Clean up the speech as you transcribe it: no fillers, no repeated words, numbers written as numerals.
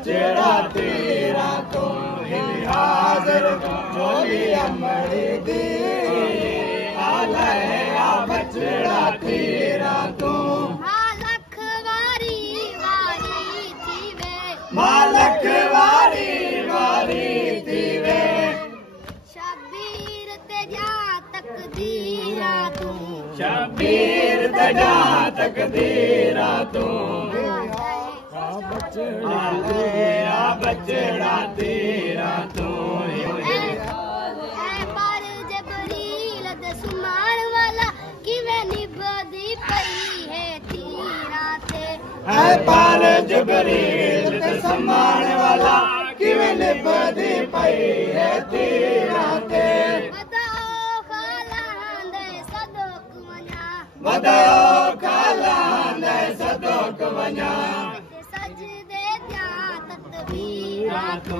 बचड़ा तेरा तो हाज़िर झोली अमड़ी दी आलय आ बचड़ा तेरा तो मालक वारी वारी थीवे मालक वारी वारी थीवे शबीर तेजा तकदीरा तू शबीर तेजा तकदीरा तू बचड़ा तेरा तो पर जबरील दे सुमाण वाला किवें निभदी पई है तीरा ते पर जबरील दे सुमाण वाला किवें निभदी पई है तीरा ते वदाओ खालां दे सदोक वञा वदाओ खालां दे सदोक वञा सजदे त्या तकबीरा तू